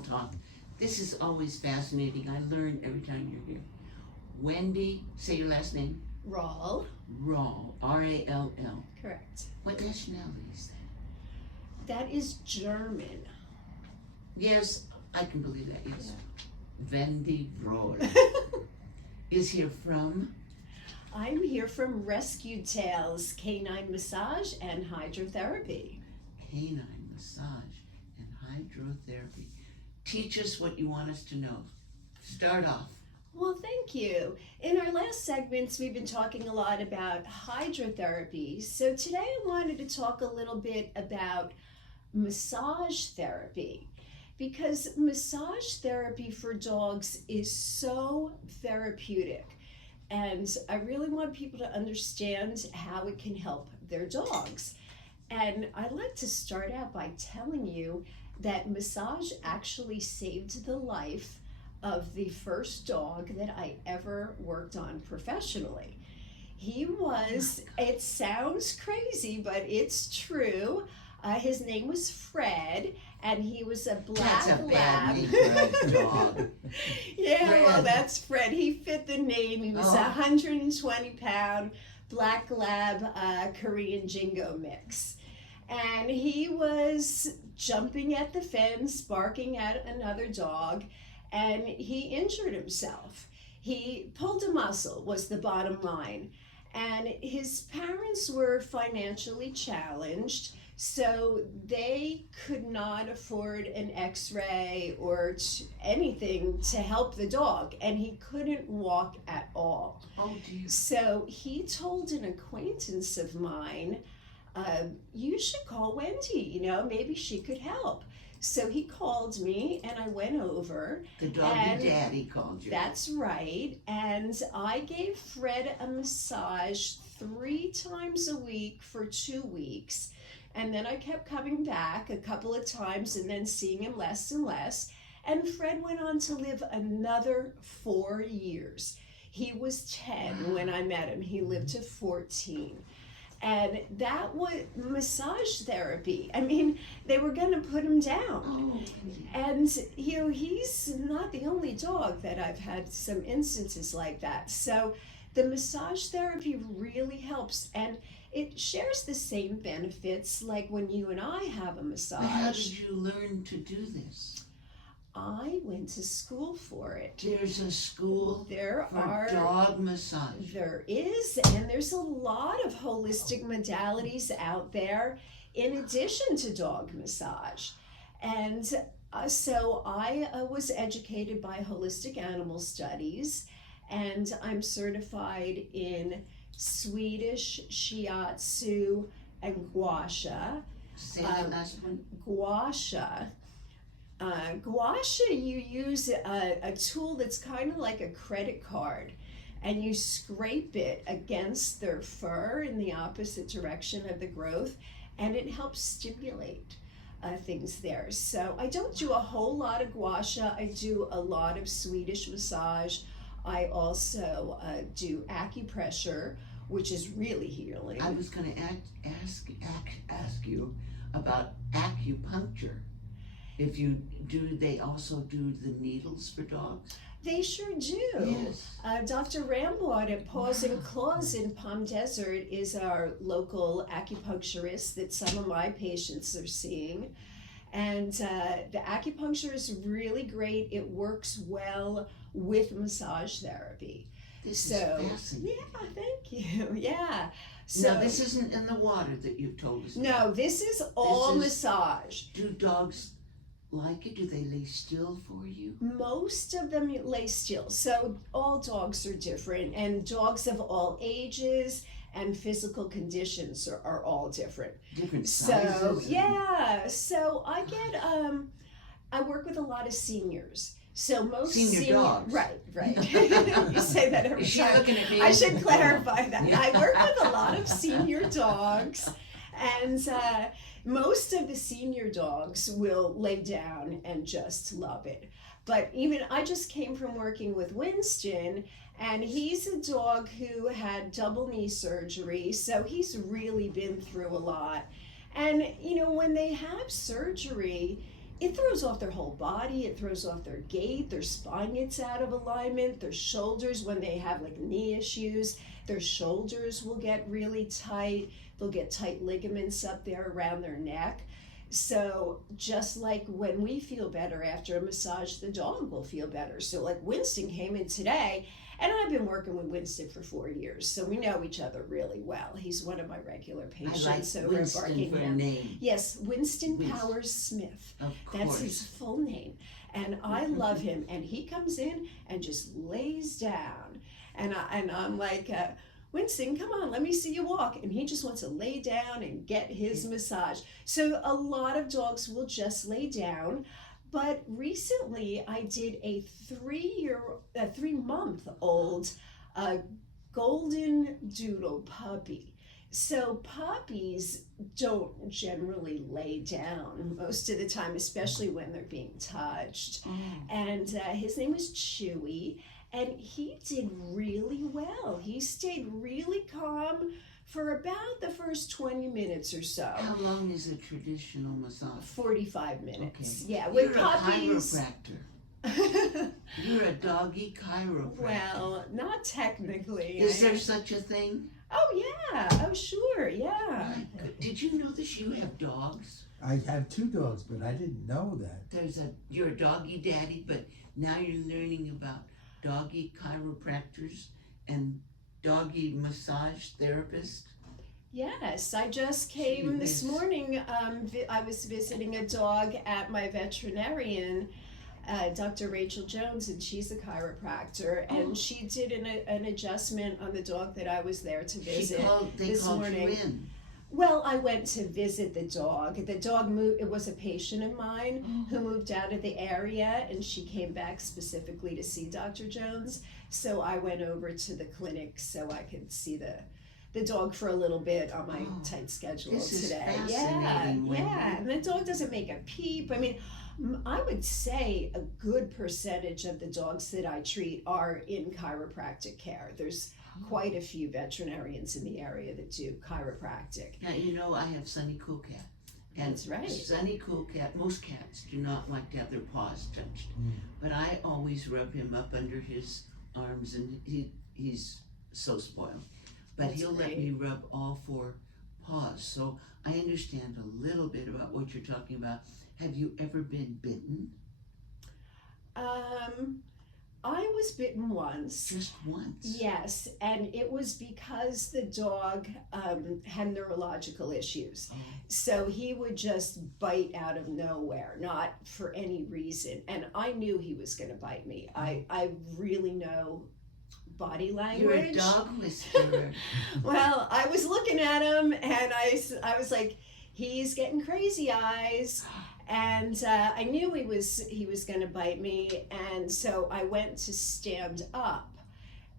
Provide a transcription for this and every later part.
talk. This is always fascinating. I learn every time you're here. Wendy, say your last name. Rall. Rall, R-A-L-L. Correct. What nationality is that? That is German. Yes, I can believe that, yes. Wendy Roll. Is here from? I'm here from Rescue Tales, Canine Massage and Hydrotherapy. Canine Massage and Hydrotherapy. Teach us what you want us to know. Start off. Well, thank you. In our last segments, we've been talking a lot about hydrotherapy. So today I wanted to talk a little bit about massage therapy, because massage therapy for dogs is so therapeutic. And I really want people to understand how it can help their dogs. And I'd like to start out by telling you that massage actually saved the life of the first dog that I ever worked on professionally. He was, it sounds crazy, but it's true. His name was Fred, and he was a black That's a lab. bad name for a dog. Yeah, Fred. well, that's Fred. He fit the name. He was a 120-pound black lab Korean Jingo mix. And he was jumping at the fence, barking at another dog, and he injured himself. He pulled a muscle, was the bottom line. And his parents were financially challenged, so they could not afford an x-ray or anything to help the dog, and he couldn't walk at all. Oh dear. So he told an acquaintance of mine, you should call Wendy, maybe she could help. So he called me, and I went over. The doggy daddy called you. That's right. And I gave Fred a massage 3 times a week for 2 weeks. And then I kept coming back a couple of times and then seeing him less and less. And Fred went on to live another 4 years. He was 10 when I met him. He lived to 14. And that was massage therapy. I mean, they were going to put him down. And, he's not the only dog that I've had some instances like that. So the massage therapy really helps. And it shares the same benefits like when you and I have a massage. But how did you learn to do this? I went to school for it. There's a school for dog massage. There is, and there's a lot of holistic modalities out there in addition to dog massage. And so I was educated by Holistic Animal Studies, and I'm certified in Swedish, Shiatsu, and Gua Sha. Say that last one. Gua Sha. Gua Sha, you use a tool that's kind of like a credit card, and you scrape it against their fur in the opposite direction of the growth, and it helps stimulate things there. So I don't do a whole lot of Gua Sha. I do a lot of Swedish massage. I also do acupressure, which is really healing. I was going to ask you about acupuncture. If you do, they also do the needles for dogs? They sure do. Yes. Dr. Rambaud at Paws and Claws in Palm Desert is our local acupuncturist that some of my patients are seeing. And the acupuncture is really great. It works well with massage therapy. This is fascinating. Yeah, thank you. Yeah. So now, this isn't in the water that you've told us about. No, this is all massage. Do dogs like it? Do they lay still for you? Most of them lay still. So all dogs are different, and dogs of all ages and physical conditions are all different. Different sizes? So, yeah. So I get, I work with a lot of seniors. So most senior dogs. Right. You say that every time. Looking at me? I should clarify that. Yeah. I work with a lot of senior dogs, and most of the senior dogs will lay down and just love it. But even I just came from working with Winston, and he's a dog who had double knee surgery, so he's really been through a lot. And when they have surgery, it throws off their whole body. It throws off their gait. Their spine gets out of alignment. Their shoulders, when they have like knee issues, their shoulders will get really tight. They'll get tight ligaments up there around their neck. So just like when we feel better after a massage, the dog will feel better. So like Winston came in today, and I've been working with Winston for 4 years, so we know each other really well. He's one of my regular patients I like over Winston at for a Barkingham. name. Yes, Winston Winston. Powers Smith. Of That's course. his full name. And I love him. And he comes in and just lays down. And I'm like, Winston, come on, let me see you walk. And he just wants to lay down and get his massage. So a lot of dogs will just lay down. But recently I did a 3-month-old golden doodle puppy. So puppies don't generally lay down most of the time, especially when they're being touched. Oh. And his name was Chewy, and he did really well. He stayed really calm for about the first 20 minutes or so. How long is a traditional massage? 45 minutes. Okay. Yeah, You're with a puppies. chiropractor. You're a doggy chiropractor. Well, not technically. Is there such a thing? Oh yeah. Oh sure. Yeah. My good- Did you know that you have dogs? I have 2 dogs, but I didn't know that. You're a doggy daddy, but now you're learning about doggy chiropractors and doggy massage therapists. Yes, I just came this Yes. morning. I was visiting a dog at my veterinarian, Dr. Rachel Jones, and she's a chiropractor, Oh. and she did an adjustment on the dog that I was there to visit. They this called morning. you in. Well, I went to visit the dog. The dog moved. It was a patient of mine who moved out of the area, and she came back specifically to see Dr. Jones. So I went over to the clinic so I could see the dog for a little bit on my Oh, tight schedule this is today. fascinating, Wendy. Yeah, and the dog doesn't make a peep. I mean, I would say a good percentage of the dogs that I treat are in chiropractic care. There's quite a few veterinarians in the area that do chiropractic. Now, you know, I have Sunny Cool Cat. And That's right. Sunny Cool Cat, most cats do not like to have their paws touched. Mm. But I always rub him up under his arms, and he's so spoiled. But That's he'll let great. me rub all 4 paws. So I understand a little bit about what you're talking about. Have you ever been bitten? I was bitten once. Just once? Yes, and it was because the dog had neurological issues. Oh. So he would just bite out of nowhere, not for any reason. And I knew he was going to bite me. I really know body You're a language. dog whisperer. Well, I was looking at him and I was like, he's getting crazy eyes. And I knew he was going to bite me, and so I went to stand up,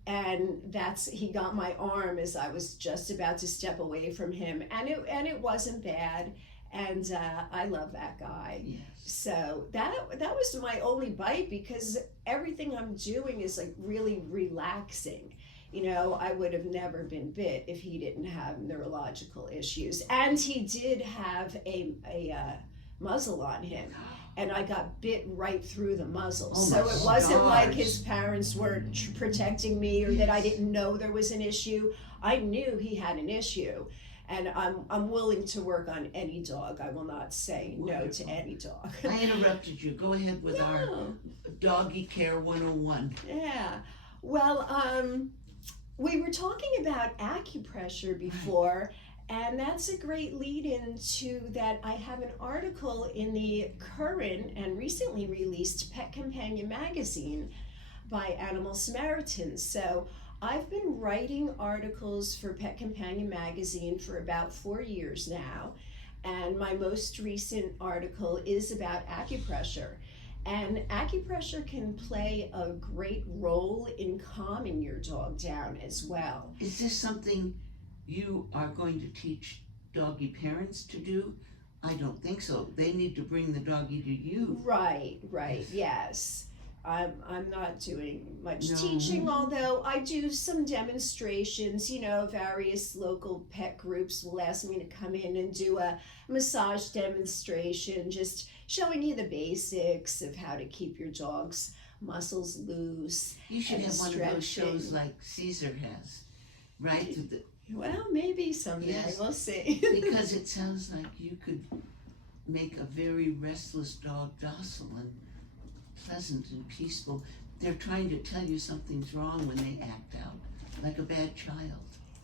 and he got my arm as I was just about to step away from him, and it wasn't bad, and I love that guy. Yes. So that was my only bite, because everything I'm doing is like really relaxing. You know, I would have never been bit if he didn't have neurological issues, and he did have a muzzle on him, and I got bit right through the muzzle. Oh So my it wasn't like stars. his parents weren't protecting me, or that I didn't know there was an issue. I knew he had an issue, and I'm willing to work on any dog. I will not say no to Wonderful. any dog. I interrupted you. Go ahead with our No. Doggy Care 101. Yeah. Well, we were talking about acupressure before, and that's a great lead into that. I have an article in the current and recently released Pet Companion magazine by Animal Samaritans. So I've been writing articles for Pet Companion magazine for about 4 years now, and my most recent article is about acupressure. And acupressure can play a great role in calming your dog down as well. Is this something you are going to teach doggy parents to do? I don't think so. They need to bring the doggy to you. Right, yes. I'm not doing much No. teaching, although I do some demonstrations. You know, various local pet groups will ask me to come in and do a massage demonstration, just showing you the basics of how to keep your dog's muscles loose. You should and have one of those stretching. shows like Caesar has, right? Well, maybe someday. Yes. We'll see. Because it sounds like you could make a very restless dog docile and pleasant and peaceful. They're trying to tell you something's wrong when they act out, like a bad child.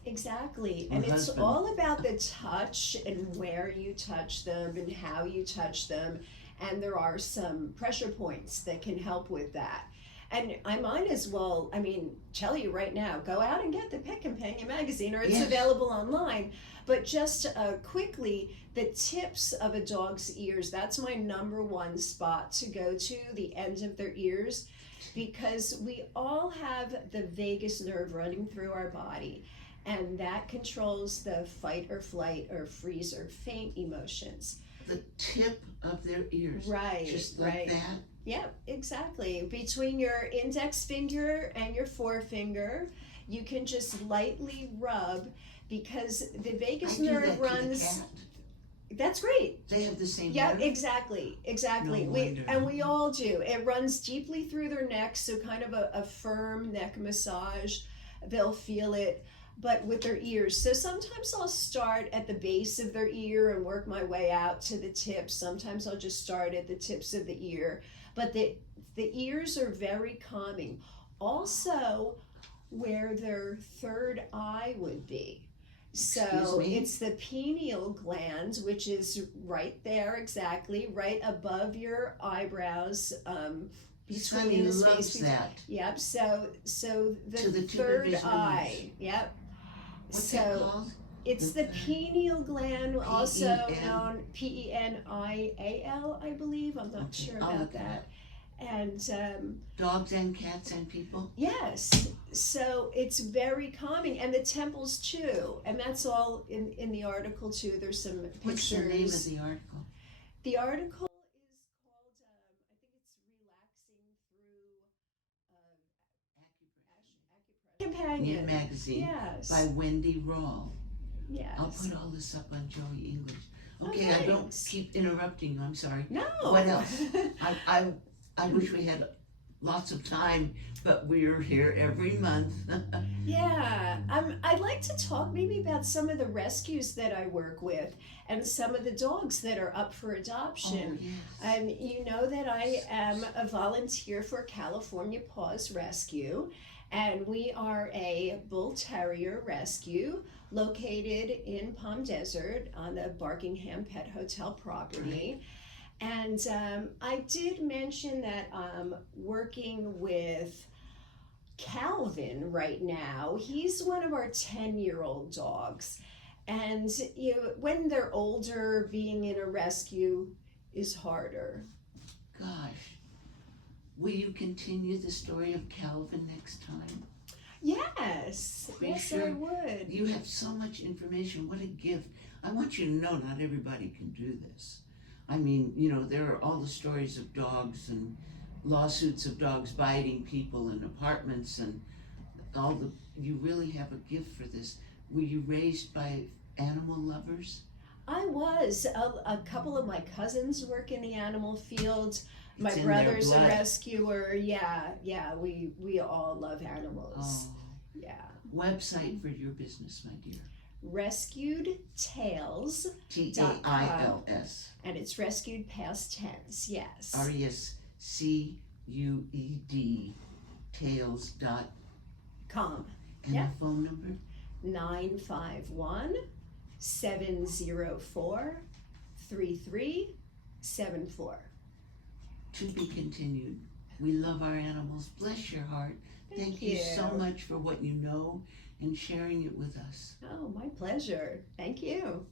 Exactly. Or And it's husband. all about the touch and where you touch them and how you touch them. And there are some pressure points that can help with that. And I might as well, tell you right now, go out and get the Pet Companion magazine, or it's Yes. available online. But just quickly, the tips of a dog's ears, that's my number one spot to go to, the end of their ears, because we all have the vagus nerve running through our body, and that controls the fight or flight or freeze or faint emotions. The tip of their ears. Right, Just like right. that. Yep, exactly. Between your index finger and your forefinger, you can just lightly rub, because the vagus I do nerve that to runs. the cat. That's great. They have the same Yeah, nerve. exactly. No We wonder. all do. It runs deeply through their neck, so kind of a firm neck massage. They'll feel it, but with their ears. So sometimes I'll start at the base of their ear and work my way out to the tips. Sometimes I'll just start at the tips of the ear. But the ears are very calming. Also, where their third eye would be. So Excuse me? it's the pineal gland, which is right there, exactly, right above your eyebrows, between Sonny the loves space. that. Yep. So the To the tip of third his eye. Yep. What's So that called? it's the pineal gland, also P-E-N. known Penial, I believe. I'm not Okay, sure I'll about look it that. And Dogs and cats and people? yes, so it's very calming, and the temples too, and that's all in the article too. There's some What's the pictures. name of the article? The article is called, I think it's Relaxing Through Companion Companion. Magazine Yes. by Wendy Rawl. Yes. I'll put all this up on Joey English. Oh, Okay, I don't thanks. keep interrupting you, I'm sorry. No. What else? I wish we had lots of time, but we're here every month. Yeah, I'd like to talk maybe about some of the rescues that I work with and some of the dogs that are up for adoption. Oh, yes. You know that I am a volunteer for California Paws Rescue, and we are a bull terrier rescue located in Palm Desert on the Barkingham Pet Hotel property. And I did mention that I'm working with Calvin right now. He's one of our 10-year-old dogs. And when they're older, being in a rescue is harder. Gosh. Will you continue the story of Calvin next time? Yes, Are you yes, sure? I would. You have so much information. What a gift. I want you to know not everybody can do this. I mean, there are all the stories of dogs and lawsuits of dogs biting people in apartments and you really have a gift for this. Were you raised by animal lovers? I was. A couple of my cousins work in the animal field. My It's in their brother's a blood. rescuer. Yeah, we all love animals. Oh, Yeah. website for your business, my dear. Rescued Tales, Tails. and it's rescued past tense, yes. RESCUED Tails. Com. And Yeah. the phone number? 951-704-3374. To be continued. We love our animals. Bless your heart. Thank you so much for what you know and sharing it with us. Oh, my pleasure. Thank you.